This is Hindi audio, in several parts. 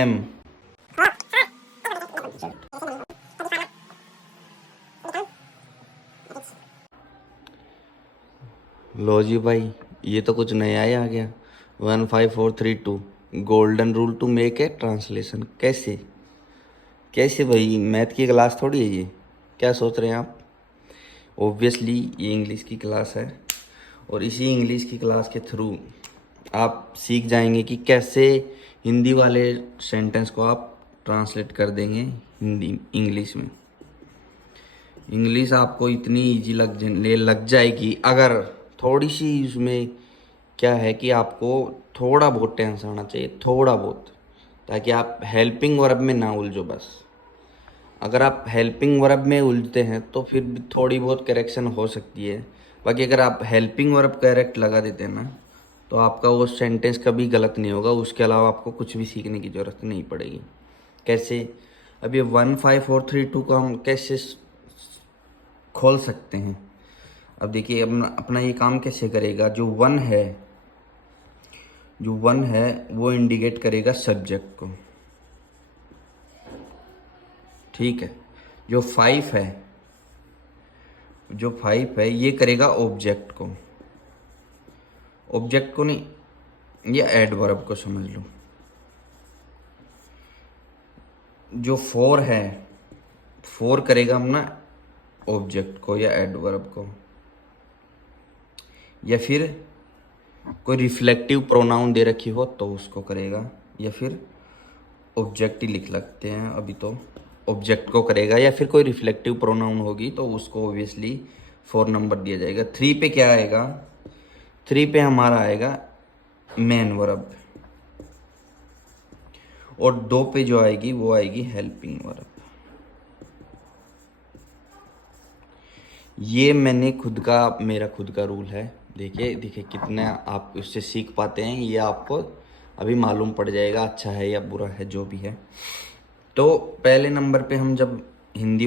एम। लो जी भाई, ये तो कुछ नया ही आ गया। 15432 golden rule to make a translation. कैसे कैसे भाई, मैथ की क्लास थोड़ी है ये। क्या सोच रहे हैं आप? ऑब्वियसली ये इंग्लिश की क्लास है, और इसी इंग्लिश की क्लास के थ्रू आप सीख जाएंगे कि कैसे हिंदी वाले सेंटेंस को आप ट्रांसलेट कर देंगे हिंदी इंग्लिश में। इंग्लिश आपको इतनी इजी लग जाएगी अगर थोड़ी सी उसमें क्या है कि आपको थोड़ा बहुत टेंस आना चाहिए, थोड़ा बहुत, ताकि आप हेल्पिंग वर्ब में ना उलझो बस। अगर आप हेल्पिंग वर्ब में उलझते हैं तो फिर भी थोड़ी बहुत करेक्शन हो सकती है। बाकी अगर आप हेल्पिंग वर्ब करेक्ट लगा देते हैं ना, तो आपका वो सेंटेंस कभी गलत नहीं होगा। उसके अलावा आपको कुछ भी सीखने की ज़रूरत नहीं पड़ेगी। कैसे? अभी 15432 को हम कैसे खोल सकते हैं? अब देखिए अपना अपना ये काम कैसे करेगा। जो वन है वो इंडिकेट करेगा सब्जेक्ट को, ठीक है। जो फाइव है ये करेगा ऑब्जेक्ट को। ऑब्जेक्ट को नहीं, ये एडवर्ब को समझ लो। जो फोर है, फोर करेगा अपना ऑब्जेक्ट को या एडवर्ब को, या फिर कोई रिफ्लेक्टिव प्रोनाउन दे रखी हो तो उसको करेगा, या फिर ऑब्जेक्ट ही लिख लगते हैं अभी तो। ऑब्जेक्ट को करेगा, या फिर कोई रिफ्लेक्टिव प्रोनाउन होगी तो उसको ऑब्वियसली 4 नंबर दिया जाएगा। 3 पे क्या आएगा? 3 पे हमारा आएगा मेन वर्ब, और 2 पे जो आएगी वो आएगी हेल्पिंग वर्ब। ये मेरा खुद का रूल है। देखिए देखिए कितना आप उससे सीख पाते हैं, ये आपको अभी मालूम पड़ जाएगा अच्छा है या बुरा है, जो भी है। तो पहले नंबर पे हम जब हिंदी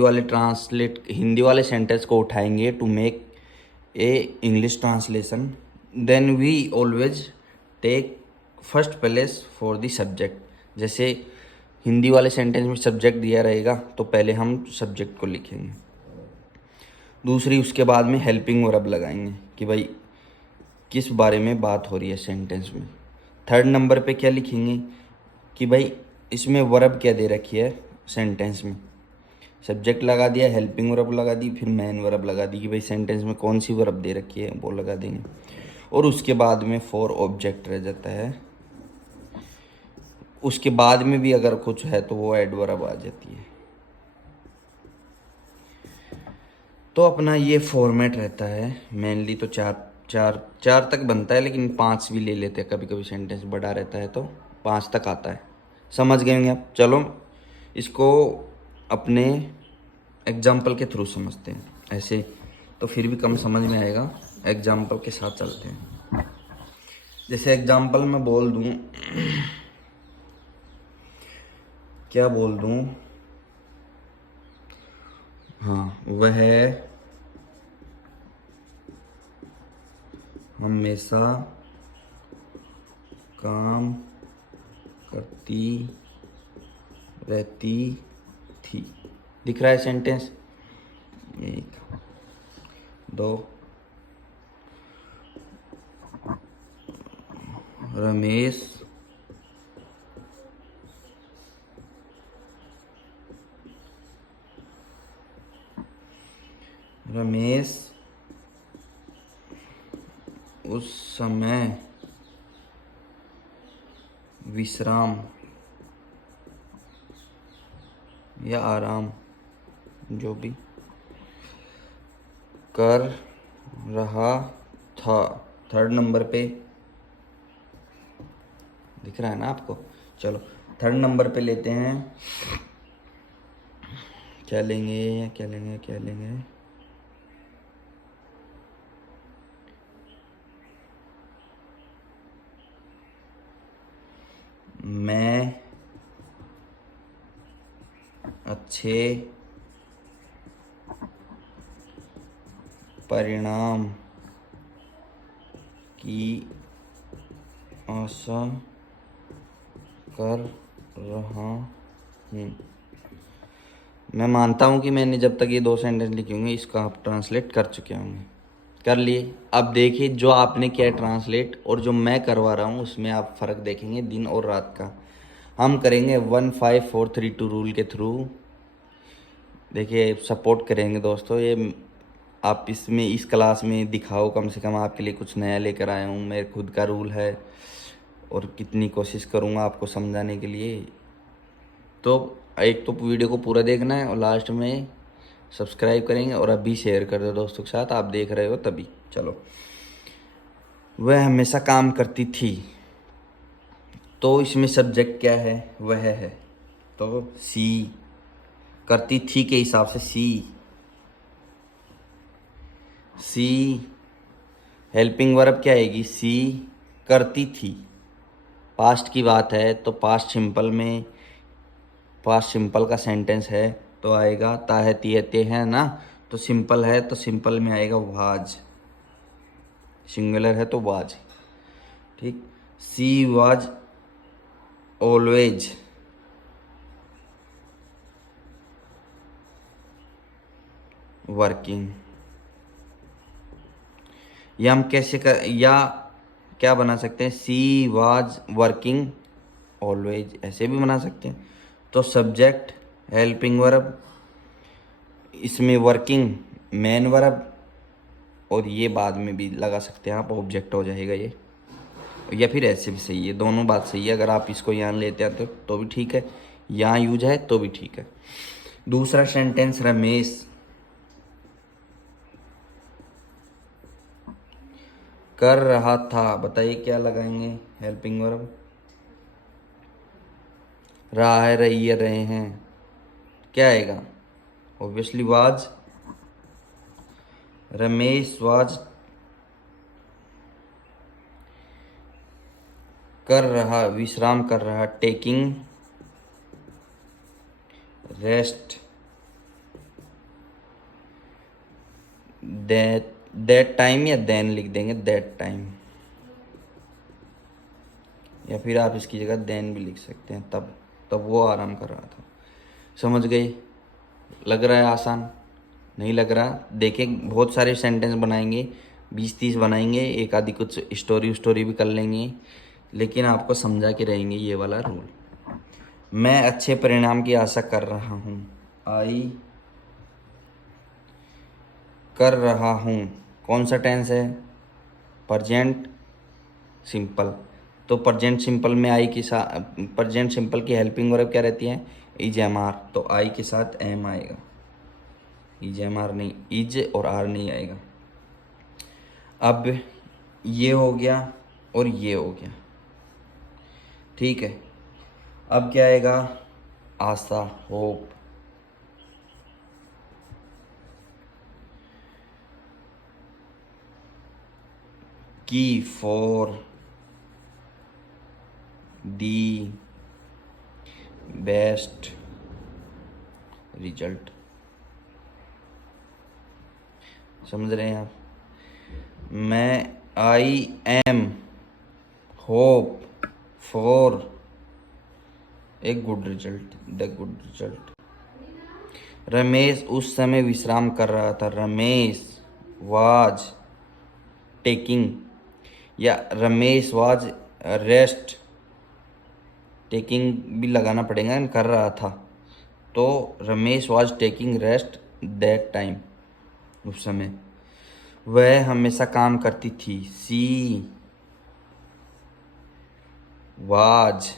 वाले सेंटेंस को उठाएंगे to make a English translation, then we always take first place for the subject. जैसे हिंदी वाले सेंटेंस में सब्जेक्ट दिया रहेगा तो पहले हम सब्जेक्ट को लिखेंगे। दूसरी उसके बाद में हेल्पिंग वर्ब लगाएंगे कि भाई किस बारे में बात हो रही है सेंटेंस में। थर्ड नंबर पे क्या लिखेंगे कि भाई इसमें वर्ब क्या दे रखी है सेंटेंस में। सब्जेक्ट लगा दिया, हेल्पिंग वर्ब लगा दी, फिर मेन वर्ब लगा दी कि भाई सेंटेंस में कौन सी वर्ब दे रखी है वो लगा देंगे। और उसके बाद में फॉर ऑब्जेक्ट रह जाता है। उसके बाद में भी अगर कुछ है तो वो एडवर्ब आ जाती है। तो अपना ये फॉर्मेट रहता है। मेनली तो चार चार चार तक बनता है, लेकिन 5 भी ले लेते हैं कभी कभी, सेंटेंस बड़ा रहता है तो 5 तक आता है। समझ गए होंगे आप। चलो इसको अपने एग्जाम्पल के थ्रू समझते हैं। ऐसे तो फिर भी कम समझ में आएगा, एग्जाम्पल के साथ चलते हैं। जैसे एग्जाम्पल मैं बोल दूं, क्या बोल दूं? हाँ, वह हमेशा काम करती रहती थी। दिख रहा है सेंटेंस? 1 2 रमेश रमेश उस समय विश्राम या आराम, जो भी, कर रहा था। थर्ड नंबर पे दिख रहा है ना आपको? चलो थर्ड नंबर पे लेते हैं। क्या लेंगे क्या लेंगे क्या लेंगे? मैं अच्छे परिणाम की आशा कर रहा हूँ। मैं मानता हूँ कि मैंने जब तक ये 2 सेंटेंस लिखे होंगे इसका आप ट्रांसलेट कर चुके होंगे। कर लिए। अब देखिए जो आपने किया ट्रांसलेट और जो मैं करवा रहा हूँ उसमें आप फ़र्क देखेंगे दिन और रात का। हम करेंगे 15432 रूल के थ्रू। देखिए सपोर्ट करेंगे दोस्तों। ये आप इसमें इस क्लास में दिखाओ, कम से कम आपके लिए कुछ नया लेकर आया हूँ। मेरे खुद का रूल है और कितनी कोशिश करूँगा आपको समझाने के लिए। तो एक तो वीडियो को पूरा देखना है और लास्ट में सब्सक्राइब करेंगे और अभी शेयर कर दो दोस्तों के साथ। आप देख रहे हो तभी। चलो, वह हमेशा काम करती थी। तो इसमें सब्जेक्ट क्या है? वह है। तो सी, करती थी के हिसाब से सी। सी हेल्पिंग वर्ब क्या आएगी? सी करती थी। पास्ट की बात है तो पास्ट सिंपल में, पास्ट सिंपल का सेंटेंस है तो आएगा ताहतियते है ना। तो सिंपल है तो सिंपल में आएगा वाज। सिंगुलर है तो वाज। ठीक। She was always working. या हम कैसे कर, या क्या बना सकते हैं? सी वाज वर्किंग ऑलवेज, ऐसे भी बना सकते हैं। तो सब्जेक्ट हेल्पिंग वर्ब, इसमें वर्किंग मेन वर्ब, और ये बाद में भी लगा सकते हैं आप, ऑब्जेक्ट हो जाएगा ये। या फिर ऐसे भी सही है, दोनों बात सही है। अगर आप इसको यहाँ लेते हैं तो भी ठीक है, यहाँ यूज है तो भी ठीक है। दूसरा सेंटेंस, रमेश कर रहा था। बताइए क्या लगाएंगे? Helping verb. रहा है, रही है, रहे हैं, क्या आएगा? Obviously was. रमेश वाज कर रहा, विश्राम कर रहा, टेकिंग रेस्ट। दैट टाइम या देन लिख देंगे, दैट टाइम। या फिर आप इसकी जगह देन भी लिख सकते हैं, तब तब वो आराम कर रहा था। समझ गए? लग रहा है आसान? नहीं लग रहा? देखें, बहुत सारे सेंटेंस बनाएंगे, 20-30 बनाएंगे, एक आधी कुछ स्टोरी भी कर लेंगे, लेकिन आपको समझा के रहेंगे ये वाला रूल। मैं अच्छे परिणाम की आशा कर रहा हूँ। आई कर रहा हूँ, कौन सा टेंस है? Present simple. तो प्रेजेंट सिंपल में आई के साथ, प्रेजेंट सिंपल की हेल्पिंग वर्ब क्या रहती है? Is am are. तो आई के साथ एम आएगा, इज एम आर नहीं, इज और आर नहीं आएगा। अब ये हो गया और ये हो गया, ठीक है। अब क्या आएगा? आशा, होप। की फॉर दी बेस्ट रिजल्ट। समझ रहे हैं आप? मैं I am hope for a good result, the good result. Ramesh उस समय विश्राम कर रहा था। रमेश वाज टेकिंग, या रमेश वाज रेस्ट टेकिंग भी लगाना पड़ेगा, कर रहा था। तो Ramesh was taking rest that time, उस समय। वह हमेशा काम करती थी। सी वाज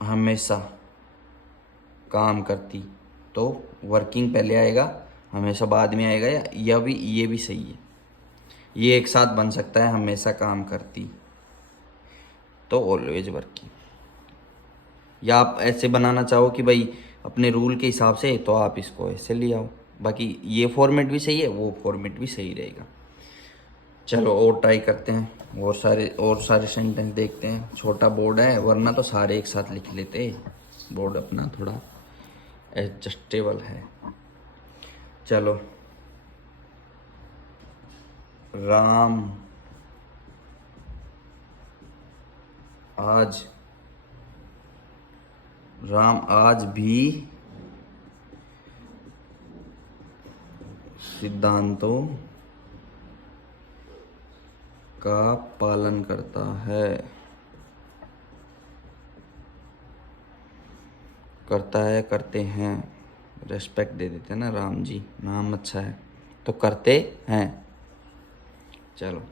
हमेशा काम करती, तो वर्किंग पहले आएगा, हमेशा बाद में आएगा। या ये भी सही है, ये एक साथ बन सकता है, हमेशा काम करती तो ऑलवेज वर्किंग। या आप ऐसे बनाना चाहो कि भाई अपने रूल के हिसाब से, तो आप इसको ऐसे ले आओ। बाकी ये फॉर्मेट भी सही है, वो फॉर्मेट भी सही रहेगा। चलो और ट्राई करते हैं, और सारे सेंटेंस देखते हैं। छोटा बोर्ड है, वरना तो सारे एक साथ लिख लेते। बोर्ड अपना थोड़ा एडजस्टेबल है। चलो, राम आज राम आज भी सिद्धांतों का पालन करता है। करता है, करते हैं, रेस्पेक्ट दे देते हैं ना, राम जी नाम अच्छा है तो करते हैं। चलो,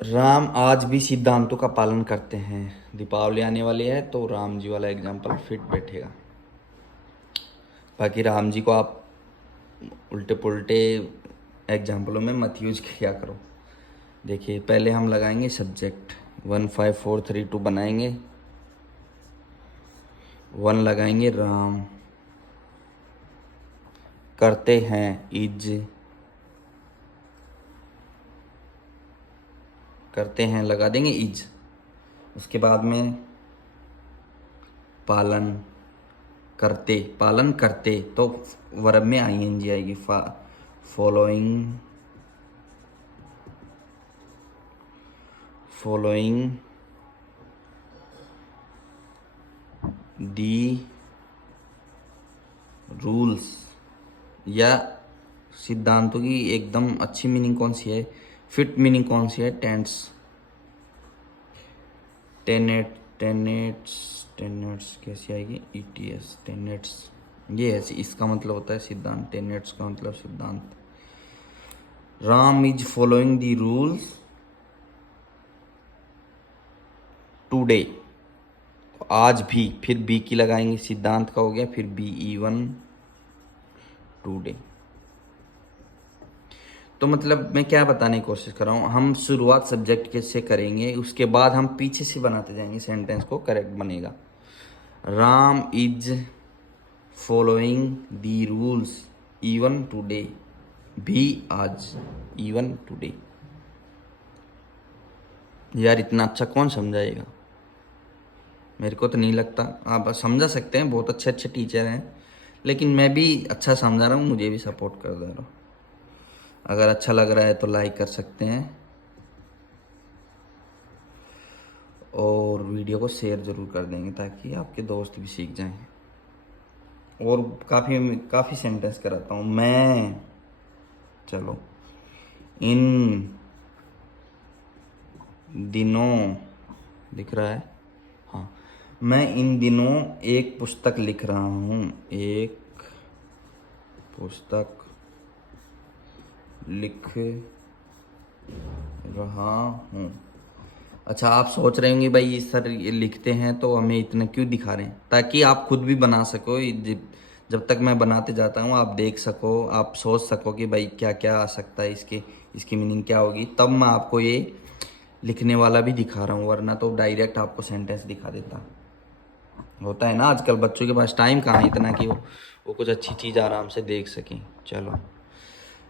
राम आज भी सिद्धांतों का पालन करते हैं। दीपावली आने वाली है तो राम जी वाला एग्जाम्पल फिट बैठेगा। बाकी राम जी को आप उल्टे पुल्टे एग्जाम्पलों में मत यूज किया करो। देखिए, पहले हम लगाएंगे सब्जेक्ट, 1 5 4 3 2 बनाएंगे, 1 लगाएंगे राम, करते हैं इज, करते हैं लगा देंगे इज, उसके बाद में पालन, करते, पालन करते तो वर्ब में आईएनजी आएगी, फॉलोइंग, फॉलोइंग दी रूल्स, या सिद्धांतों की एकदम अच्छी मीनिंग कौन सी है, फिट मीनिंग कौन सी है, टेनेट्स कैसी आएगी, ईटीएस, टेनेट्स, ये है, इसका मतलब होता है सिद्धांत, टेनेट्स का मतलब सिद्धांत। Ram is following the rules today, तो आज भी, फिर बी की लगाएंगे, सिद्धांत का हो गया, फिर बी इवन टुडे। तो मतलब मैं क्या बताने की कोशिश कर रहा हूँ, हम शुरुआत सब्जेक्ट के से करेंगे, उसके बाद हम पीछे से बनाते जाएंगे, सेंटेंस को करेक्ट बनेगा। Ram is following the rules even today, भी आज, इवन टुडे। यार इतना अच्छा कौन समझाएगा, मेरे को तो नहीं लगता। आप समझा सकते हैं, बहुत अच्छे अच्छे टीचर हैं, लेकिन मैं भी अच्छा समझा रहा हूँ, मुझे भी सपोर्ट कर दे रहा हूँ। अगर अच्छा लग रहा है तो लाइक कर सकते हैं और वीडियो को शेयर ज़रूर कर देंगे ताकि आपके दोस्त भी सीख जाएं। और काफ़ी सेंटेंस कराता हूँ मैं। चलो, इन दिनों, दिख रहा है, हाँ, मैं इन दिनों एक पुस्तक लिख रहा हूँ, एक पुस्तक लिख रहा हूँ। अच्छा, आप सोच रहे होंगे भाई सर ये लिखते हैं तो हमें इतना क्यों दिखा रहे हैं, ताकि आप खुद भी बना सको। जब तक मैं बनाते जाता हूँ आप देख सको, आप सोच सको कि भाई क्या क्या आ सकता है, इसकी मीनिंग क्या होगी, तब मैं आपको ये लिखने वाला भी दिखा रहा हूँ, वरना तो डायरेक्ट आपको सेंटेंस दिखा देता। होता है ना, आजकल बच्चों के पास टाइम कहाँ है इतना कि वो कुछ अच्छी चीज़ आराम से देख सकें। चलो,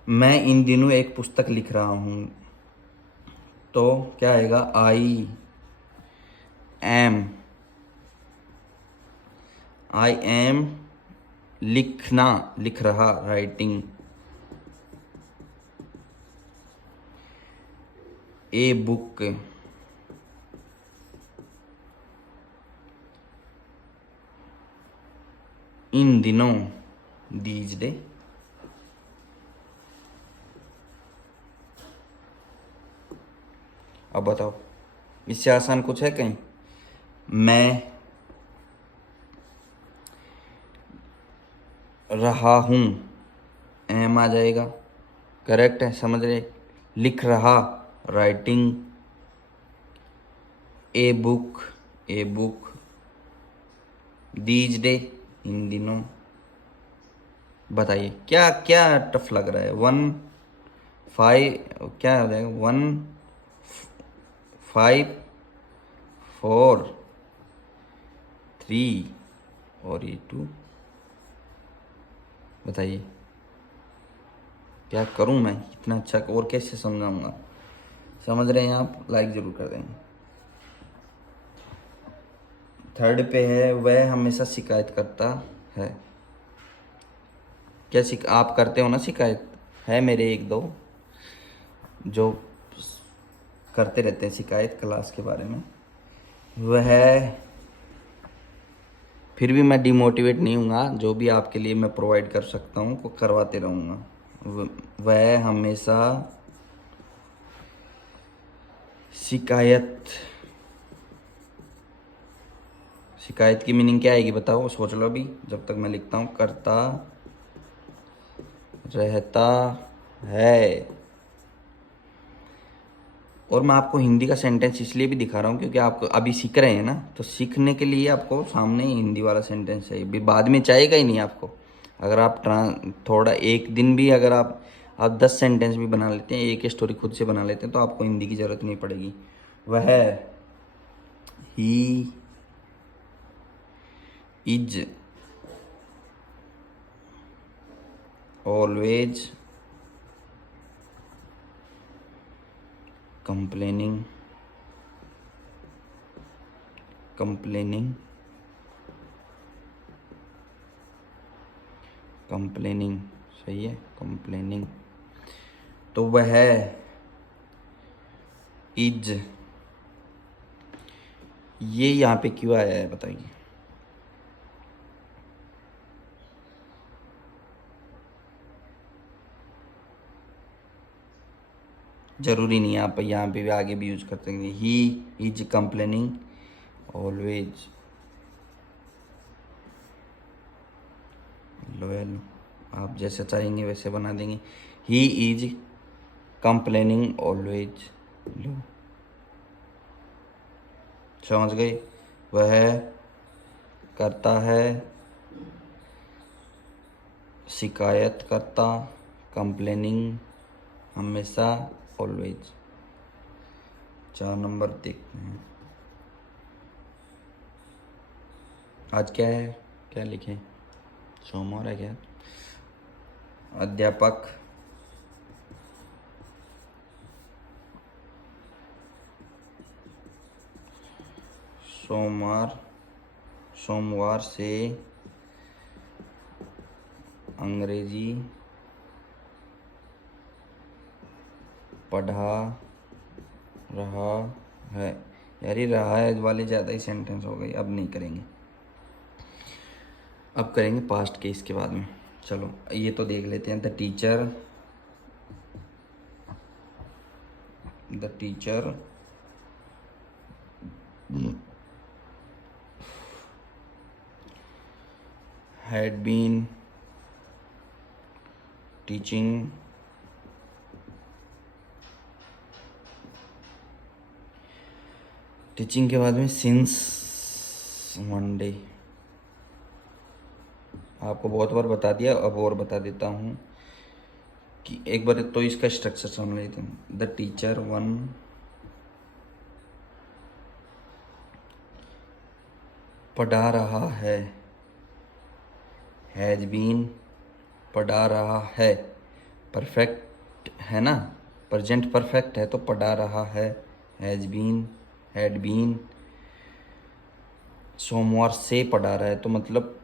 मैं इन दिनों एक पुस्तक लिख रहा हूँ, तो क्या आएगा, आई एम लिखना, लिख रहा, राइटिंग, ए बुक, इन दिनों, दीज डे। अब बताओ, इससे आसान कुछ है कहीं। मैं रहा हूँ, एम आ जाएगा, करेक्ट है, समझ रहे। लिख रहा, writing, a book, these day, इन दिनों। बताइए क्या क्या टफ लग रहा है। 1 5 क्या हो जाएगा, 1 5 4 3 और ये 2। बताइए क्या करूं मैं इतना अच्छा, और कैसे समझाऊंगा। समझ रहे हैं आप, लाइक जरूर कर देंगे। थर्ड पे है, वह हमेशा शिकायत करता है। क्या आप करते हो ना शिकायत, है मेरे एक दो जो करते रहते हैं शिकायत क्लास के बारे में। वह फिर भी मैं डिमोटिवेट नहीं हूँगा, जो भी आपके लिए मैं प्रोवाइड कर सकता हूँ वो करवाते रहूँगा। वह हमेशा शिकायत की मीनिंग क्या आएगी बताओ, सोच लो अभी जब तक मैं लिखता हूँ। करता रहता है। और मैं आपको हिंदी का सेंटेंस इसलिए भी दिखा रहा हूँ क्योंकि आप अभी सीख रहे हैं ना, तो सीखने के लिए आपको सामने ही हिंदी वाला सेंटेंस चाहिए, बाद में चाहिएगा ही नहीं आपको। अगर आप थोड़ा एक दिन भी अगर आप 10 सेंटेंस भी बना लेते हैं, एक स्टोरी खुद से बना लेते हैं, तो आपको हिंदी की ज़रूरत नहीं पड़ेगी। वह ही इज ऑलवेज कंप्लेनिंग सही है, कंप्लेनिंग। तो वह इज, ये यहाँ पे क्यों आया है बताइए। जरूरी नहीं है, आप यहाँ पे भी आगे भी यूज कर सकते हैं। He is complaining always, loyal, आप जैसे चाहेंगे वैसे बना देंगे। ही इज कंप्लेनिंग ऑलवेज, लो समझ गए। वह करता है शिकायत करता, कंप्लेनिंग हमेशा, ऑलवेज। 4 नंबर देखते हैं आज क्या है, क्या लिखे, सोमवार है क्या। अध्यापक सोमवार से अंग्रेजी पढ़ा रहा है। यार ये रहा है वाले ज़्यादा ही सेंटेंस हो गई, अब नहीं करेंगे, अब करेंगे पास्ट के इसके बाद में। चलो ये तो देख लेते हैं। The teacher had been teaching के बाद में since Monday। आपको बहुत बार बता दिया, अब और बता देता हूँ कि एक बार तो इसका स्ट्रक्चर समझ लेते हैं। द टीचर 1 पढ़ा रहा है, हैज बीन पढ़ा रहा है, परफेक्ट है ना, प्रेजेंट परफेक्ट है तो पढ़ा रहा है, हैज बीन, हैड बीन। सोमवार से पढ़ा रहा है तो मतलब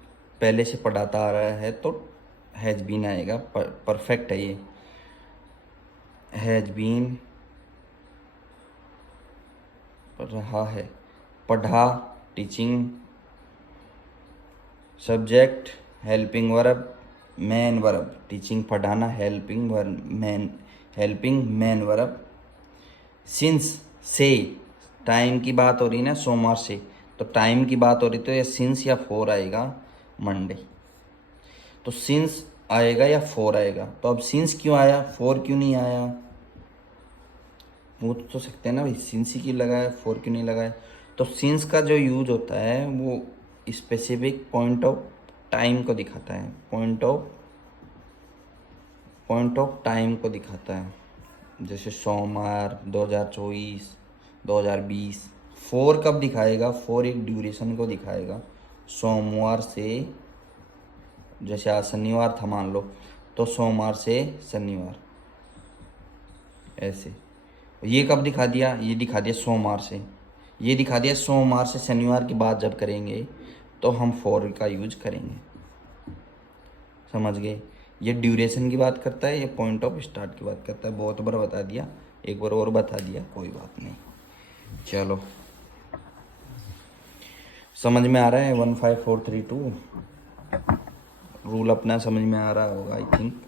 पहले से पढ़ाता आ रहा है तो हैज बीन आएगा, परफेक्ट है ये। हैज बीन रहा है, पढ़ा teaching, subject helping verb, man verb, teaching पढ़ाना, हेल्पिंग मैन वर्ब। सिंस से टाइम की बात हो रही है ना, सोमवार से तो टाइम की बात हो रही तो ये सिंस या फोर आएगा मंडे। तो सिंस आएगा या फोर आएगा, तो अब सिंस क्यों आया, फोर क्यों नहीं आया, पूछ तो सकते हैं ना भाई, सिंस ही क्यों लगाया, फोर क्यों नहीं लगाया। तो सिंस का जो यूज होता है वो स्पेसिफिक पॉइंट ऑफ टाइम को दिखाता है, पॉइंट ऑफ टाइम को दिखाता है। जैसे सोमवार 2024 2020। फोर कब दिखाएगा, फोर एक ड्यूरेशन को दिखाएगा। सोमवार से, जैसे आज शनिवार था मान लो, तो सोमवार से शनिवार, ऐसे। ये कब दिखा दिया, ये दिखा दिया सोमवार से, ये दिखा दिया सोमवार से शनिवार की बात जब करेंगे तो हम फोर का यूज करेंगे, समझ गए। ये ड्यूरेशन की बात करता है, ये पॉइंट ऑफ स्टार्ट की बात करता है, बहुत बार बता दिया। एक बार और बता दिया, कोई बात नहीं। चलो, समझ में आ रहा है 15432 रूल अपना समझ में आ रहा होगा आई थिंक।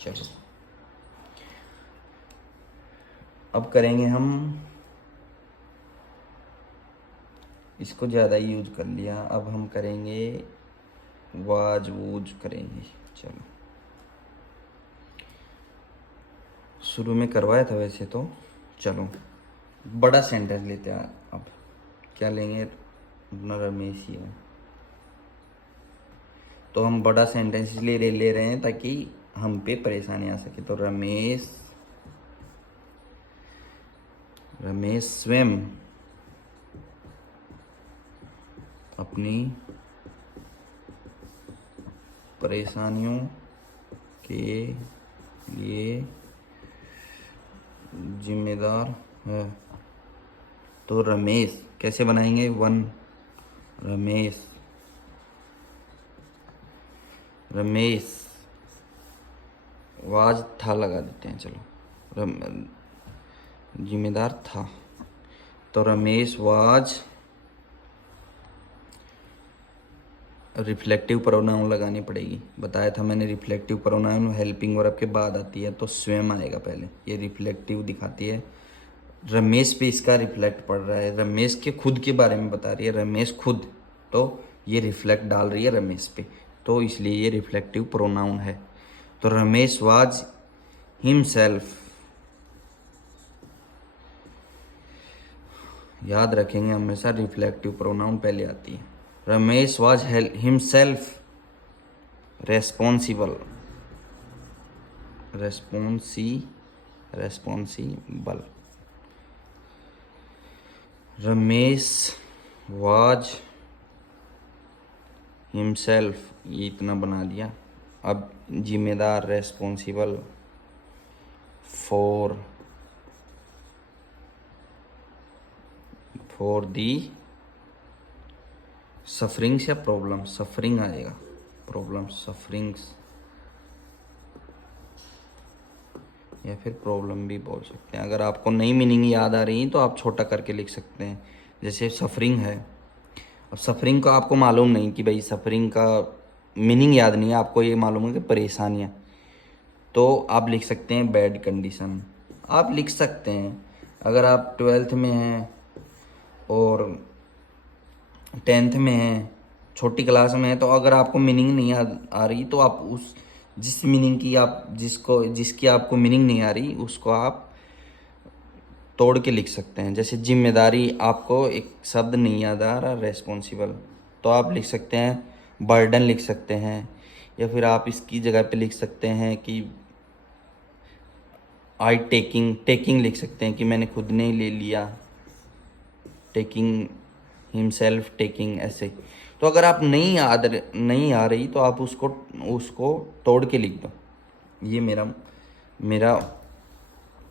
चलो अब करेंगे हम, इसको ज़्यादा यूज कर लिया, अब हम करेंगे वाज वूज करेंगे। चलो, शुरू में करवाया था वैसे तो। चलो बड़ा सेंटेंस लेते हैं अब। क्या लेंगे, अपना रमेश ही है तो हम बड़ा सेंटेंस इसलिए ले रहे हैं ताकि हम पे परेशानी आ सके। तो रमेश स्वयं अपनी परेशानियों के लिए जिम्मेदार है। तो रमेश कैसे बनाएंगे, वन, रमेश वाज था लगा देते हैं। चलो, जिम्मेदार था, तो रमेश वाज, रिफ्लेक्टिव प्रोनाउन लगानी पड़ेगी, बताया था मैंने। रिफ्लेक्टिव प्रोनाउन हेल्पिंग वर्ब के बाद आती है, तो स्वयं आएगा पहले। ये रिफ्लेक्टिव दिखाती है, रमेश पे इसका रिफ्लेक्ट पड़ रहा है, रमेश के खुद के बारे में बता रही है, रमेश खुद, तो ये रिफ्लेक्ट डाल रही है रमेश पे, तो इसलिए ये रिफ्लेक्टिव प्रोनाउन है। तो रमेश वाज हिमसेल्फ, याद रखेंगे हमेशा रिफ्लेक्टिव प्रोनाउन पहले आती है। Ramesh was himself responsible, responsible. Ramesh was himself, ये इतना बना लिया। अब जिम्मेदार, रेस्पॉन्सिबल फॉर दी सफरिंग्स या प्रॉब्लम, सफरिंग आएगा, प्रॉब्लम, सफरिंग्स, या फिर प्रॉब्लम भी बोल सकते हैं। अगर आपको नई मीनिंग याद आ रही है तो आप छोटा करके लिख सकते हैं। जैसे सफरिंग है, अब सफरिंग का आपको मालूम नहीं कि भाई सफरिंग का मीनिंग याद नहीं है आपको, ये मालूम है कि परेशानियाँ, तो आप लिख सकते हैं बैड कंडीशन। आप लिख सकते हैं अगर आप 12th में हैं और 10th में हैं, छोटी क्लास में है, तो अगर आपको मीनिंग नहीं आ रही तो आप उस जिस मीनिंग की आप जिसकी आपको मीनिंग नहीं आ रही उसको आप तोड़ के लिख सकते हैं। जैसे जिम्मेदारी, आपको एक शब्द नहीं याद आ रहा, रेस्पॉन्सिबल, तो आप लिख सकते हैं बर्डन लिख सकते हैं, या फिर आप इसकी जगह पे लिख सकते हैं कि टेकिंग लिख सकते हैं कि मैंने खुद ने ले लिया, टेकिंग हिमसेल्फ टेकिंग, ऐसे। तो अगर आप नहीं आ रही तो आप उसको तोड़ के लिख दो। ये मेरा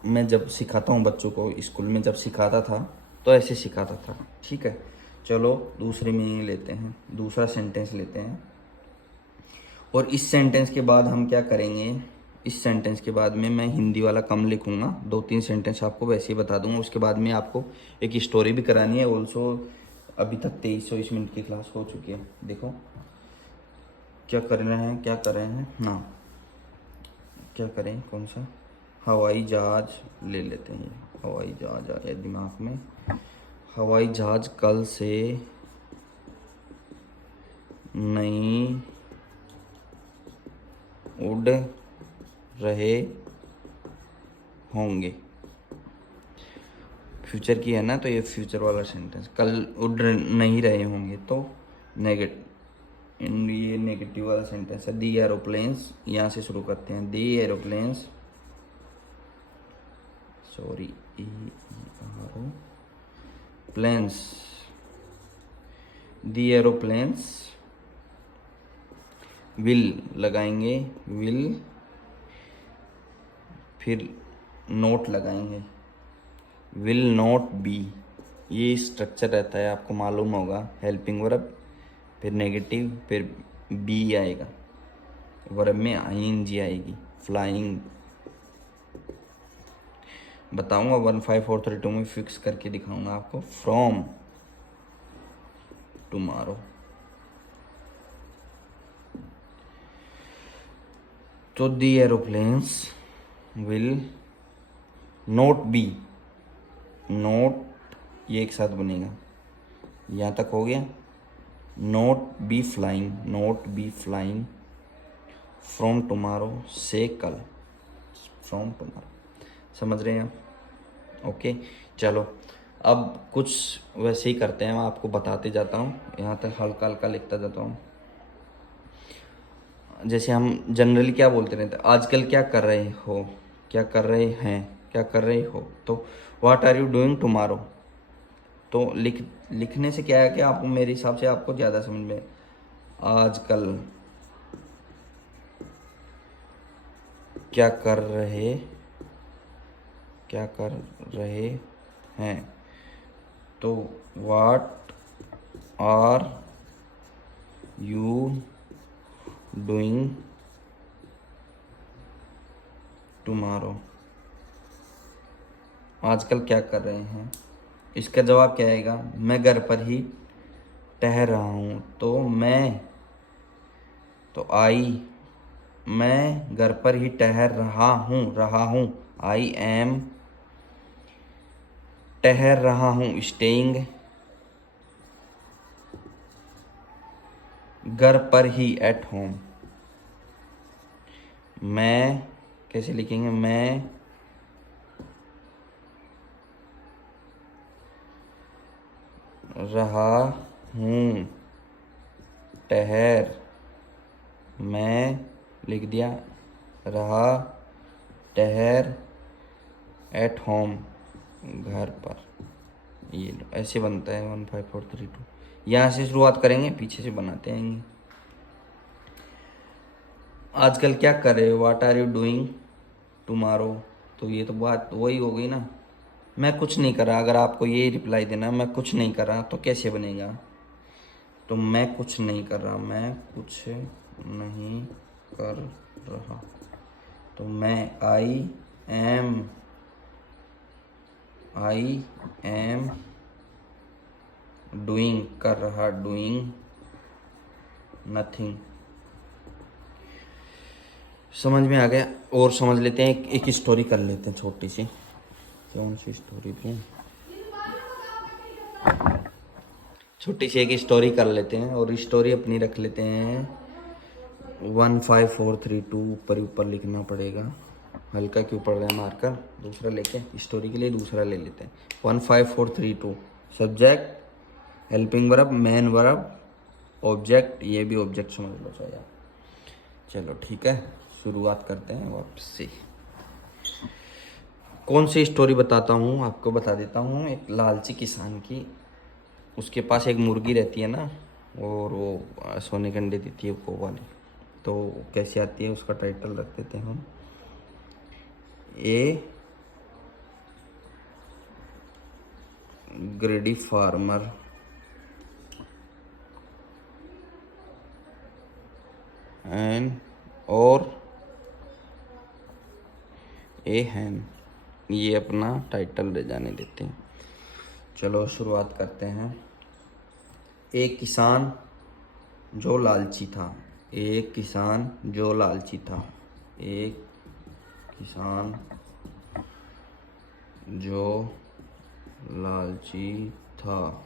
मैं जब सिखाता हूँ बच्चों को, स्कूल में जब सिखाता था तो ऐसे सिखाता था। ठीक है, चलो दूसरी मीनिंग लेते हैं, दूसरा सेंटेंस लेते हैं। और इस सेंटेंस के बाद हम क्या करेंगे, इस सेंटेंस के बाद में मैं हिंदी वाला कम लिखूंगा, 2-3 सेंटेंस आपको वैसे ही बता दूंगा। उसके बाद में आपको एक स्टोरी भी करानी है ऑल्सो। अभी तक 2320 मिनट की क्लास हो चुकी है। देखो क्या कर रहे हैं ना, क्या करें, कौन सा, हवाई जहाज ले लेते हैं। हवाई जहाज आ गया दिमाग में। हवाई जहाज कल से नहीं उड़ रहे होंगे। फ्यूचर की है ना, तो ये फ्यूचर वाला सेंटेंस, कल उड़ नहीं रहे होंगे, तो ये नेगेटिव वाला सेंटेंस है। दी एरोप्लेन्स, यहाँ से शुरू करते हैं। The aeroplanes, sorry, planes, the aeroplanes will लगाएंगे, विल, फिर नोट लगाएंगे, विल नॉट बी। ये स्ट्रक्चर रहता है, आपको मालूम होगा। हेल्पिंग वर्ब, फिर नेगेटिव, फिर बी आएगा, वर्ब में आईएनजी आएगी, फ्लाइंग, बताऊंगा 15432 में फिक्स करके दिखाऊंगा आपको। From tomorrow. तो the aeroplanes will not be, not ये एक साथ बनेगा, यहाँ तक हो गया। Not be flying, not be flying from tomorrow, से कल, फ्रॉम टुमारो। समझ रहे हैं आप? ओके चलो अब कुछ वैसे ही करते हैं, मैं आपको बताते जाता हूँ, यहाँ तक हल्का हल्का लिखता जाता हूँ। जैसे हम जनरली क्या बोलते रहते हैं, आजकल क्या कर रहे हो, क्या कर रहे हैं, क्या कर रहे हो। तो what are you doing tomorrow. तो लिखने से क्या है कि आपको, मेरे हिसाब से आपको ज़्यादा समझ में, आजकल क्या कर रहे, क्या कर रहे हैं। तो what are you doing tomorrow, आजकल क्या कर रहे हैं। इसका जवाब क्या आएगा, मैं घर पर ही ठहर रहा हूँ। तो मैं, तो आई, मैं घर पर ही ठहर रहा हूँ। आई एम, ठहर रहा हूँ, स्टेइंग, घर पर ही, एट होम। मैं कैसे लिखेंगे, मैं रहा हूँ, ठहर, मैं लिख दिया, रहा, ठहर, एट होम, घर पर। ये लो ऐसे बनता है 15432। यहाँ से शुरुआत करेंगे, पीछे से बनाते आएंगे। आजकल क्या कर रहे हो, what are you doing tomorrow. तो ये तो बात वही हो गई ना, मैं कुछ नहीं कर रहा। अगर आपको ये रिप्लाई देना मैं कुछ नहीं कर रहा, तो कैसे बनेगा। तो मैं कुछ नहीं कर रहा, मैं कुछ नहीं कर रहा। तो मैं आई एम डूइंग, कर रहा, डूइंग नथिंग। समझ में आ गया। और समझ लेते हैं, एक स्टोरी कर लेते हैं छोटी सी। कौन सी स्टोरी थी, छोटी सी एक स्टोरी कर लेते हैं, और स्टोरी अपनी रख लेते हैं 15432। ऊपर ही ऊपर लिखना पड़ेगा, हल्का क्यों पड़ रहा है मार्कर, दूसरा लेके, स्टोरी के लिए दूसरा ले लेते हैं। 15432 subject, helping verb, main verb, object, ये भी ऑब्जेक्ट समझ लो चाहे आप। चलो ठीक है, शुरुआत करते हैं वापस से। कौन सी स्टोरी बताता हूँ आपको, बता देता हूँ। एक लालची किसान की, उसके पास एक मुर्गी रहती है ना, और वो सोने के अंडे देती है वो वाली। तो कैसे आती है, उसका टाइटल रख देते हैं हम, ए ग्रेडी फार्मर एंड और ए हैन। ये अपना टाइटल ले जाने देते हैं। चलो शुरुआत करते हैं। एक किसान जो लालची था, एक किसान जो लालची था, एक किसान जो लालची था।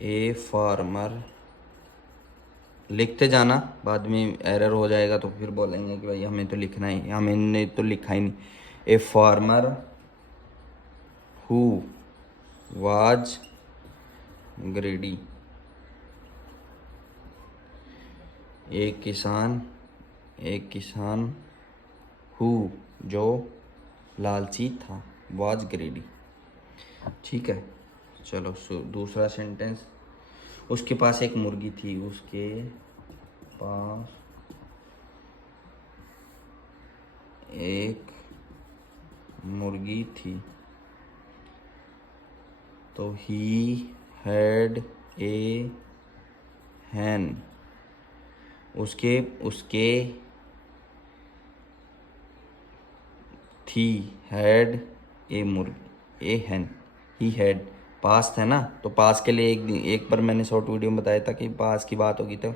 ए फार्मर, लिखते जाना, बाद में एरर हो जाएगा तो फिर बोलेंगे कि भाई हमें तो लिखना ही, हमने तो लिखा ही नहीं। ए फार्मर हु वाज ग्रेडी, एक किसान हु जो लालची था, वाज ग्रेडी। ठीक है, चलो दूसरा सेंटेंस। उसके पास एक मुर्गी थी, उसके पास एक मुर्गी थी। तो ही हैड ए हैन, उसके थी, हैड ए मुर्गी, ए हैन, ही हैड, पास्ट है ना, तो पास्ट के लिए एक बार मैंने शॉर्ट वीडियो में बताया था कि पास्ट की बात होगी तो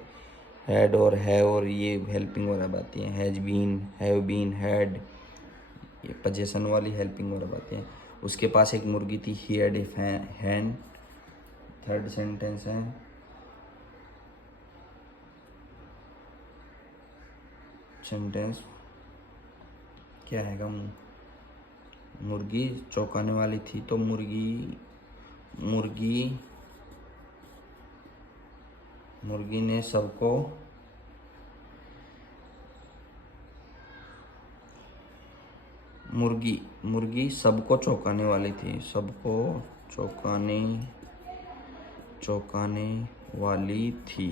हैड और हैव और ये हेल्पिंग वगैरह बातें हैं, has been, have been, had, ये पोजीशन वाली हेल्पिंग वगैरह बातें हैं। उसके पास एक मुर्गी थी, he had a hen. Third sentence है, सेंटेंस क्या है, मुर्गी चौंकाने वाली थी, तो मुर्गी ने सबको मुर्गी सबको चौंकाने वाली थी, सबको चौंकाने वाली थी।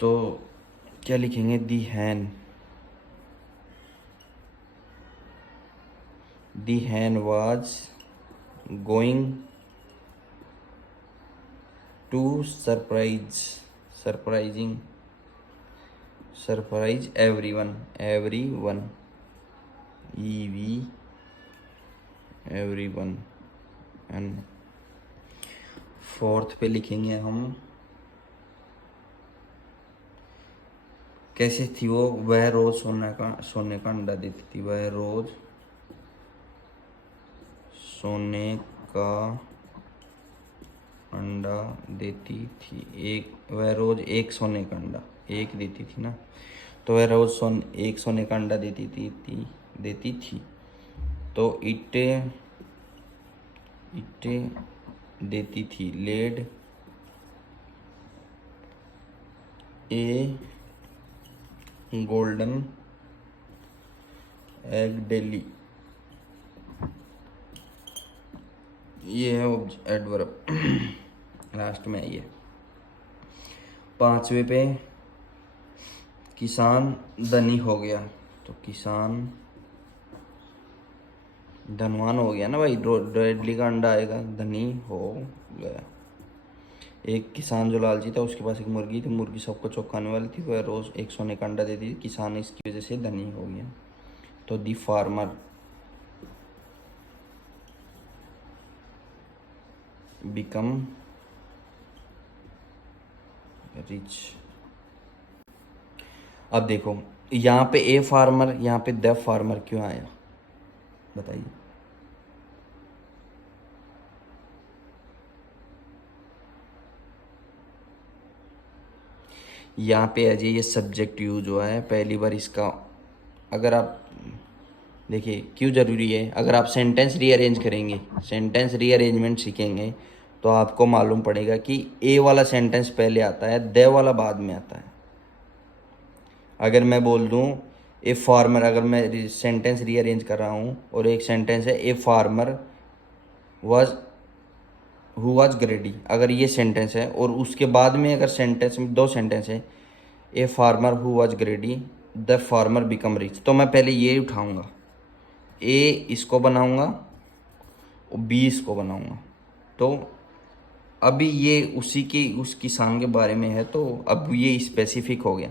तो क्या लिखेंगे, the hen was going to surprise everyone, everyone. And fourth पे लिखेंगे हम, कैसे थी वो, वह रोज सोने का अंडा देती थी, वह रोज सोने का अंडा देती थी, वह रोज एक सोने का अंडा, एक देती थी ना, तो वह रोज एक सोने का अंडा देती थी। तो इट देती थी, लेड ए गोल्डन एग डेली, ये है एडवर्ब लास्ट में ये। पांचवे पे, किसान धनी हो गया, तो किसान धनवान हो गया ना भाई, डेडली का अंडा आएगा, धनी हो गया। एक किसान जो लालची था, उसके पास एक मुर्गी थी, मुर्गी सबको चौंकाने वाली थी, वह रोज एक सोने का अंडा देती थी, किसान इसकी वजह से धनी हो गया। तो दी फार्मर बिकम रिच। अब देखो यहाँ पे ए फार्मर, यहाँ पे द फार्मर क्यों आया, बताइए। यहाँ पे अजय ये सब्जेक्ट यूज हुआ है पहली बार इसका। अगर आप देखिए क्यों ज़रूरी है, अगर आप सेंटेंस रीअरेंज करेंगे, सेंटेंस रीअरेंजमेंट सीखेंगे, तो आपको मालूम पड़ेगा कि ए वाला सेंटेंस पहले आता है, द वाला बाद में आता है। अगर मैं बोल दूँ ए फार्मर, अगर मैं सेंटेंस रीअरेंज कर रहा हूँ और एक सेंटेंस है ए फार्मर हु वाज ग्रेडी, अगर ये सेंटेंस है और उसके बाद में अगर सेंटेंस में दो सेंटेंस है, a farmer who was ग्रेडी, the farmer become rich, तो मैं पहले ये उठाऊंगा, ए इसको बनाऊंगा और बी इसको बनाऊंगा। तो अभी ये उस किसान के बारे में है, तो अब ये स्पेसिफिक हो गया।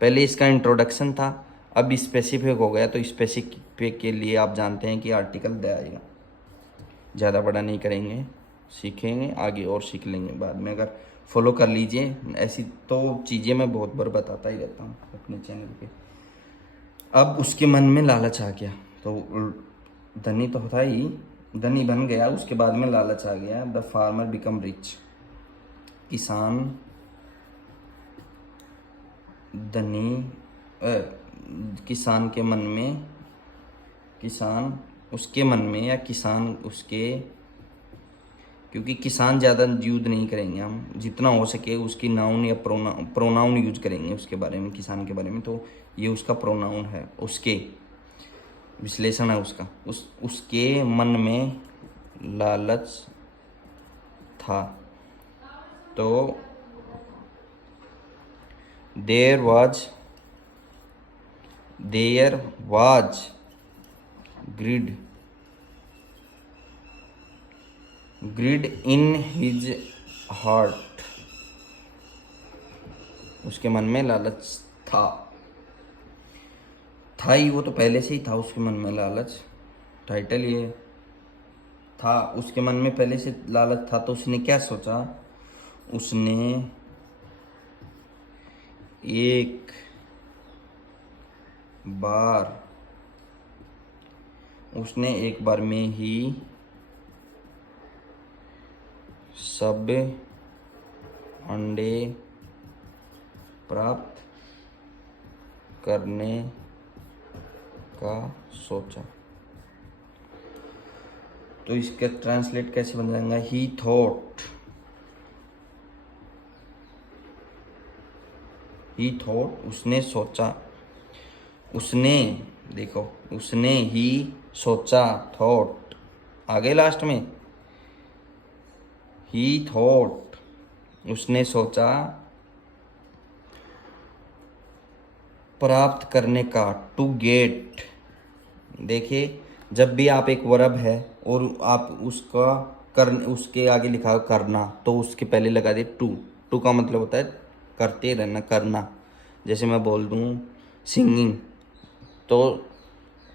पहले इसका इंट्रोडक्शन था, अब स्पेसिफिक हो गया, तो स्पेसिफिक के लिए आप जानते हैं कि आर्टिकल द आएगा। ज़्यादा बड़ा नहीं करेंगे, सीखेंगे आगे और सीख लेंगे बाद में, अगर फॉलो कर लीजिए। ऐसी तो चीज़ें मैं बहुत बार बताता ही रहता हूँ अपने चैनल पे। अब उसके मन में लालच आ गया, तो धनी तो था ही, धनी बन गया, उसके बाद में लालच आ गया। द फार्मर बिकम रिच, किसान धनी, किसान के मन में, किसान उसके मन में, या किसान उसके, क्योंकि किसान ज़्यादा यूज नहीं करेंगे हम, जितना हो सके उसकी नाउन या प्रोनाउन यूज करेंगे उसके बारे में, किसान के बारे में, तो ये उसका प्रोनाउन है, उसके विश्लेषण है उसका। उसके मन में लालच था, तो there was greed in his heart, उसके मन में लालच था। था ही, वो तो पहले से ही था उसके मन में लालच, टाइटल ये था। उसके मन में पहले से लालच था, तो उसने क्या सोचा, उसने एक बार में ही सब अंडे प्राप्त करने का सोचा। तो इसका ट्रांसलेट कैसे बन जाएगा, ही थॉट, उसने सोचा, उसने, देखो उसने ही सोचा, थॉट आगे लास्ट में, ही थॉट उसने सोचा, प्राप्त करने का, टू गेट। देखिए जब भी आप एक वर्ब है और आप उसका उसके आगे लिखा हो करना, तो उसके पहले लगा दे टू। टू का मतलब होता है करते रहना, करना। जैसे मैं बोल दूँ सिंगिंग, तो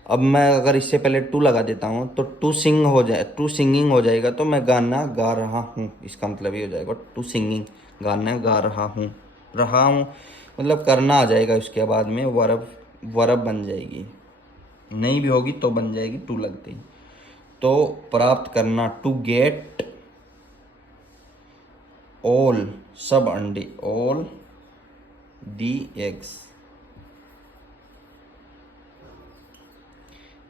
अब मैं अगर इससे पहले टू लगा देता हूँ तो टू सिंग हो जाए, टू सिंगिंग हो जाएगा, तो मैं गाना गा रहा हूँ, इसका मतलब ये हो जाएगा टू सिंगिंग, गाना गा रहा हूँ, मतलब करना आ जाएगा उसके बाद में, वर्ब बन जाएगी, नहीं भी होगी तो बन जाएगी टू लगते ही। तो प्राप्त करना, टू गेट ऑल, सब अंडे, ऑल दी एग्स,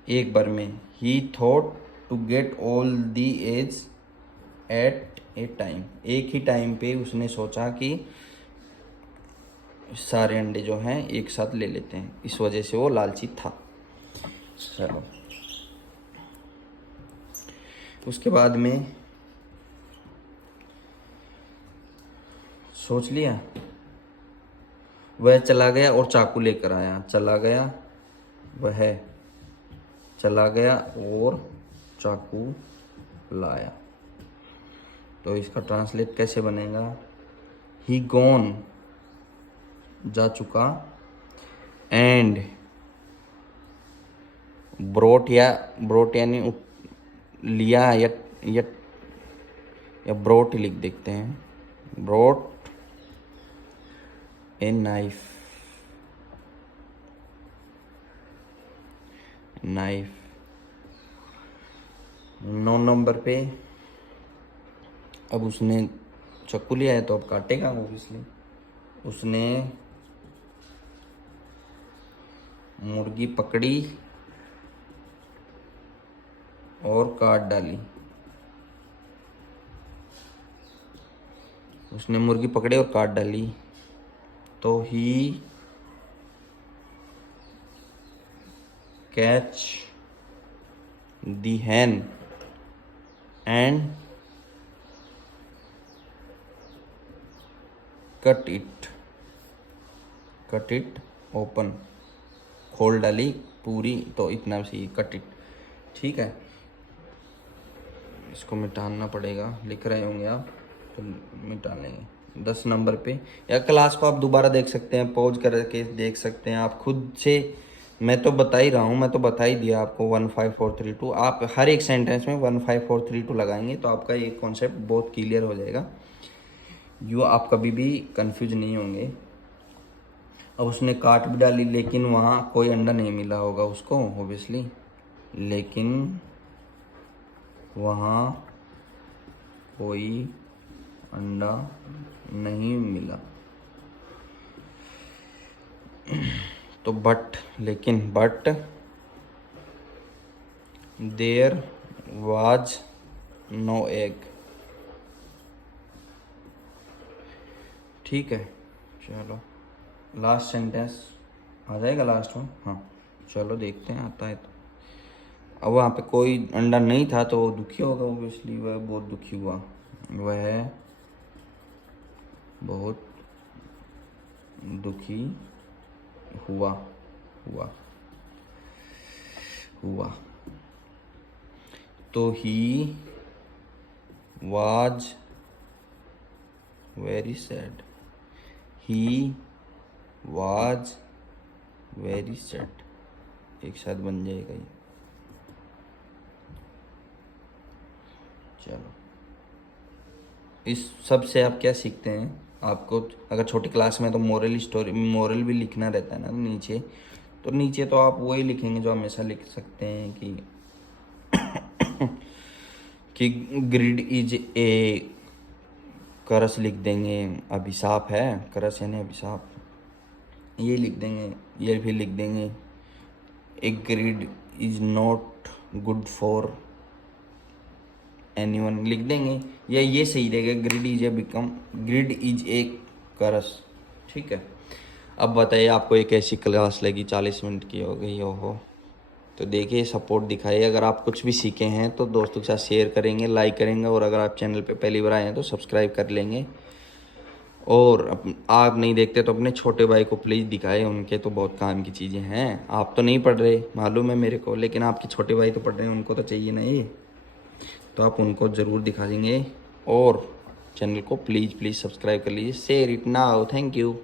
एक बार में। He thought to get all the eggs at a time, एक ही टाइम पे उसने सोचा कि सारे अंडे जो हैं एक साथ ले लेते हैं, इस वजह से वो लालची था। चलो उसके बाद में सोच लिया, वह चला गया और चाकू लेकर आया, चला गया, वह चला गया और चाकू लाया। तो इसका ट्रांसलेट कैसे बनेगा, ही गॉन जा चुका, एंड ब्रोट, या ब्रोट यानी लिया, या ब्रोट लिख देखते हैं, brought a knife, knife. 9 number पे अब उसने चाकू लिया है तो अब काटेगा ऑब्वियसली। उसने मुर्गी पकड़ी और काट डाली, उसने मुर्गी पकड़ी और काट डाली, तो he catch the hen and cut it open, खोल डाली पूरी, तो इतना सी कट इट। ठीक है, इसको मिटाना पड़ेगा, लिख रहे होंगे आप तो मिटा लेंगे। 10 नंबर पे, या क्लास को आप दोबारा देख सकते हैं, पॉज करके देख सकते हैं आप खुद से, मैं तो बता ही रहा हूँ, मैं तो बता ही दिया आपको 1 5 4 3 2। आप हर एक सेंटेंस में 1 5 4 3 2 लगाएंगे तो आपका ये कॉन्सेप्ट बहुत क्लियर हो जाएगा, यो आप कभी भी कंफ्यूज नहीं होंगे। अब उसने काट भी डाली, लेकिन वहाँ कोई अंडा नहीं मिला होगा उसको ओब्वियसली, लेकिन वहाँ कोई अंडा नहीं मिला, तो बट, लेकिन but there was no egg. ठीक है, चलो लास्ट सेंटेंस आ जाएगा लास्ट में, हाँ चलो देखते हैं आता है तो। अब वहाँ पे कोई अंडा नहीं था तो वो दुखी होगा ओब्वियसली, वह बहुत दुखी हुआ, वह बहुत दुखी हुआ, हुआ, हुआ। तो he was very sad, he was very sad. एक साथ बन जाएगा ये। चलो, इस सब से आप क्या सीखते हैं? आपको अगर छोटी क्लास में तो मोरल भी लिखना रहता है ना नीचे, तो नीचे तो आप वही लिखेंगे जो हमेशा लिख सकते हैं कि ग्रिड इज ए, करस लिख देंगे, अभिशाप है, करस यानी अभिशाप, ये लिख देंगे। ये भी लिख देंगे, a grid is not good for anyone, लिख देंगे। या ये सही रहेगा, ग्रिड इज ए करस। ठीक है, अब बताइए आपको एक ऐसी क्लास लगी 40 मिनट की हो गई हो, तो देखिए सपोर्ट दिखाइए। अगर आप कुछ भी सीखे हैं तो दोस्तों के साथ शेयर करेंगे, लाइक करेंगे, और अगर आप चैनल पे पहली बार आए हैं तो सब्सक्राइब कर लेंगे। और आप नहीं देखते तो अपने छोटे भाई को प्लीज़ दिखाएं, उनके तो बहुत काम की चीज़ें हैं। आप तो नहीं पढ़ रहे मालूम है मेरे को, लेकिन आपके छोटे भाई तो पढ़ रहे हैं, उनको तो चाहिए ना ये, तो आप उनको ज़रूर दिखा देंगे। और चैनल को प्लीज़ सब्सक्राइब कर लीजिए। Share it now, thank you.